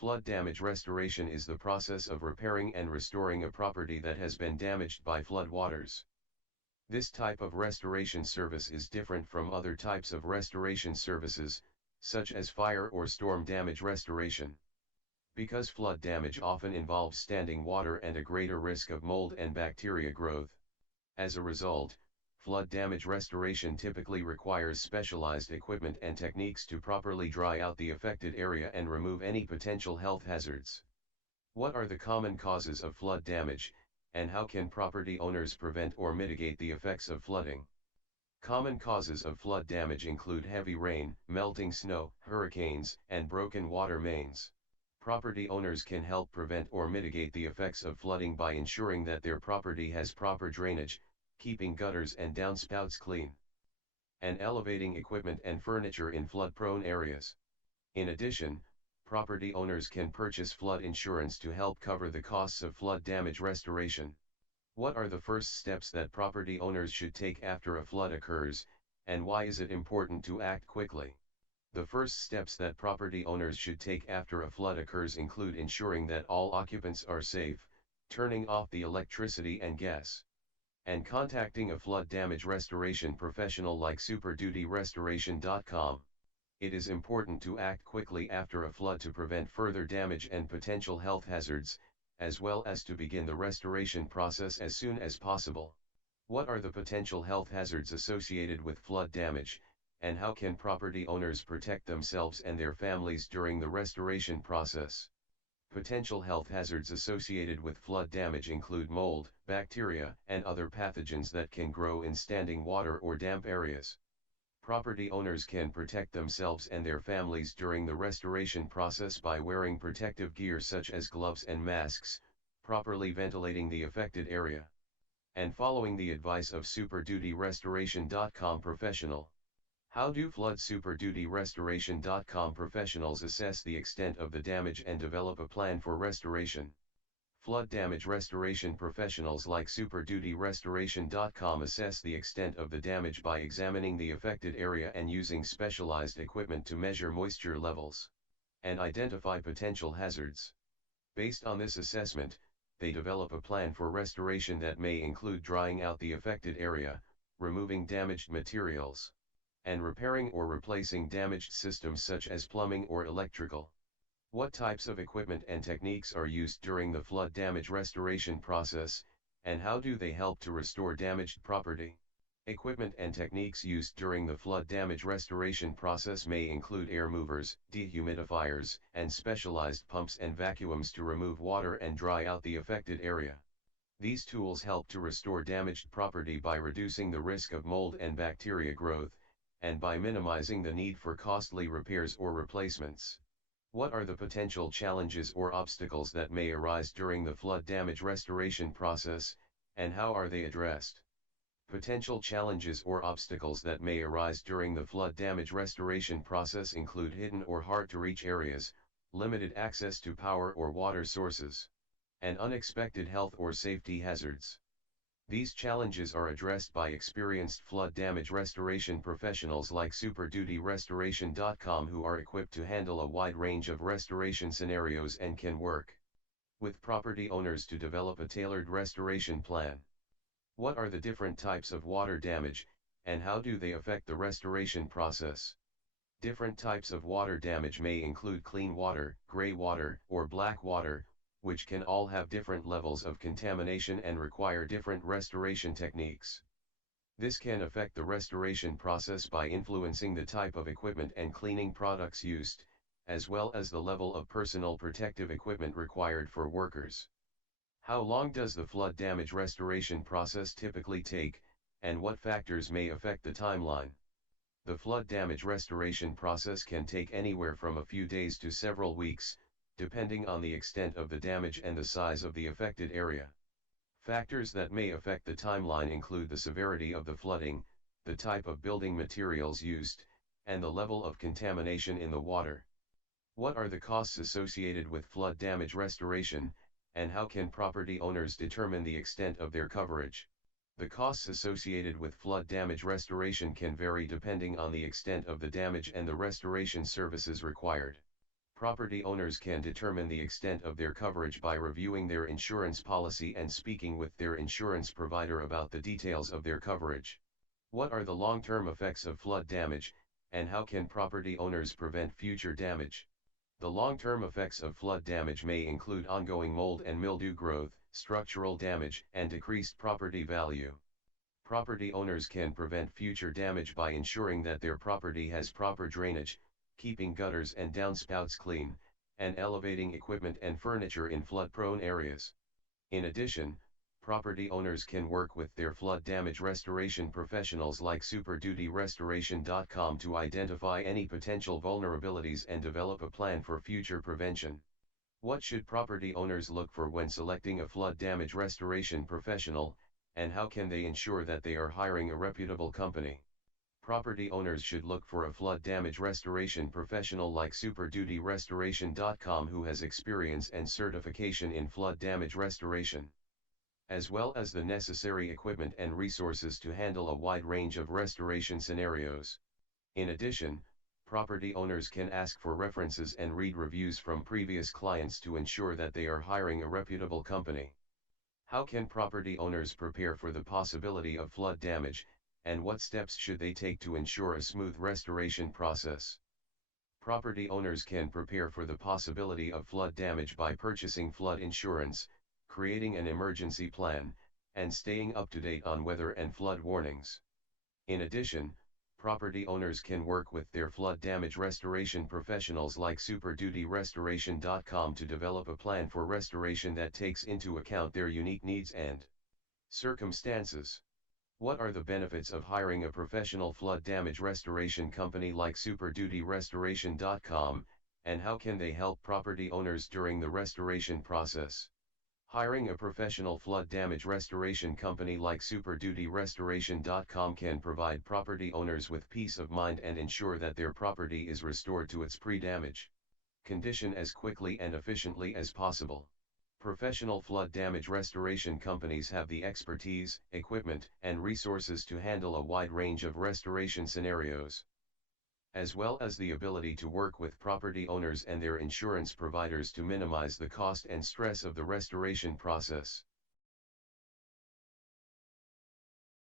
Flood damage restoration is the process of repairing and restoring a property that has been damaged by flood waters. This type of restoration service is different from other types of restoration services, such as fire or storm damage restoration. Because flood damage often involves standing water and a greater risk of mold and bacteria growth. As a result, flood damage restoration typically requires specialized equipment and techniques to properly dry out the affected area and remove any potential health hazards. What are the common causes of flood damage, and how can property owners prevent or mitigate the effects of flooding? Common causes of flood damage include heavy rain, melting snow, hurricanes, and broken water mains. Property owners can help prevent or mitigate the effects of flooding by ensuring that their property has proper drainage, keeping gutters and downspouts clean, and elevating equipment and furniture in flood-prone areas. In addition, property owners can purchase flood insurance to help cover the costs of flood damage restoration. What are the first steps that property owners should take after a flood occurs, and why is it important to act quickly? The first steps that property owners should take after a flood occurs include ensuring that all occupants are safe, turning off the electricity and gas, and contacting a flood damage restoration professional like superdutyrestoration.com. It is important to act quickly after a flood to prevent further damage and potential health hazards, as well as to begin the restoration process as soon as possible. What are the potential health hazards associated with flood damage, and how can property owners protect themselves and their families during the restoration process? Potential health hazards associated with flood damage include mold, bacteria, and other pathogens that can grow in standing water or damp areas. Property owners can protect themselves and their families during the restoration process by wearing protective gear such as gloves and masks, properly ventilating the affected area, and following the advice of superdutyrestoration.com professional. How do superdutyrestoration.com professionals assess the extent of the damage and develop a plan for restoration? Flood damage restoration professionals like superdutyrestoration.com assess the extent of the damage by examining the affected area and using specialized equipment to measure moisture levels and identify potential hazards. Based on this assessment, they develop a plan for restoration that may include drying out the affected area, removing damaged materials, and repairing or replacing damaged systems such as plumbing or electrical. What types of equipment and techniques are used during the flood damage restoration process, and how do they help to restore damaged property? Equipment and techniques used during the flood damage restoration process may include air movers, dehumidifiers, and specialized pumps and vacuums to remove water and dry out the affected area. These tools help to restore damaged property by reducing the risk of mold and bacteria growth, and by minimizing the need for costly repairs or replacements. What are the potential challenges or obstacles that may arise during the flood damage restoration process, and how are they addressed? Potential challenges or obstacles that may arise during the flood damage restoration process include hidden or hard-to-reach areas, limited access to power or water sources, and unexpected health or safety hazards. These challenges are addressed by experienced flood damage restoration professionals like superdutyrestoration.com who are equipped to handle a wide range of restoration scenarios and can work with property owners to develop a tailored restoration plan. What are the different types of water damage, and how do they affect the restoration process? Different types of water damage may include clean water, gray water, or black water, which can all have different levels of contamination and require different restoration techniques. This can affect the restoration process by influencing the type of equipment and cleaning products used, as well as the level of personal protective equipment required for workers. How long does the flood damage restoration process typically take, and what factors may affect the timeline? The flood damage restoration process can take anywhere from a few days to several weeks, depending on the extent of the damage and the size of the affected area. Factors that may affect the timeline include the severity of the flooding, the type of building materials used, and the level of contamination in the water. What are the costs associated with flood damage restoration, and how can property owners determine the extent of their coverage? The costs associated with flood damage restoration can vary depending on the extent of the damage and the restoration services required. Property owners can determine the extent of their coverage by reviewing their insurance policy and speaking with their insurance provider about the details of their coverage. What are the long-term effects of flood damage, and how can property owners prevent future damage? The long-term effects of flood damage may include ongoing mold and mildew growth, structural damage, and decreased property value. Property owners can prevent future damage by ensuring that their property has proper drainage, keeping gutters and downspouts clean, and elevating equipment and furniture in flood-prone areas. In addition, property owners can work with their flood damage restoration professionals like superdutyrestoration.com to identify any potential vulnerabilities and develop a plan for future prevention. What should property owners look for when selecting a flood damage restoration professional, and how can they ensure that they are hiring a reputable company? Property owners should look for a flood damage restoration professional like superdutyrestoration.com who has experience and certification in flood damage restoration, as well as the necessary equipment and resources to handle a wide range of restoration scenarios. In addition, property owners can ask for references and read reviews from previous clients to ensure that they are hiring a reputable company. How can property owners prepare for the possibility of flood damage, and what steps should they take to ensure a smooth restoration process? Property owners can prepare for the possibility of flood damage by purchasing flood insurance, creating an emergency plan, and staying up to date on weather and flood warnings. In addition, property owners can work with their flood damage restoration professionals like superdutyrestoration.com to develop a plan for restoration that takes into account their unique needs and circumstances. What are the benefits of hiring a professional flood damage restoration company like superdutyrestoration.com, and how can they help property owners during the restoration process? Hiring a professional flood damage restoration company like superdutyrestoration.com can provide property owners with peace of mind and ensure that their property is restored to its pre-damage condition as quickly and efficiently as possible. Professional flood damage restoration companies have the expertise, equipment, and resources to handle a wide range of restoration scenarios, as well as the ability to work with property owners and their insurance providers to minimize the cost and stress of the restoration process.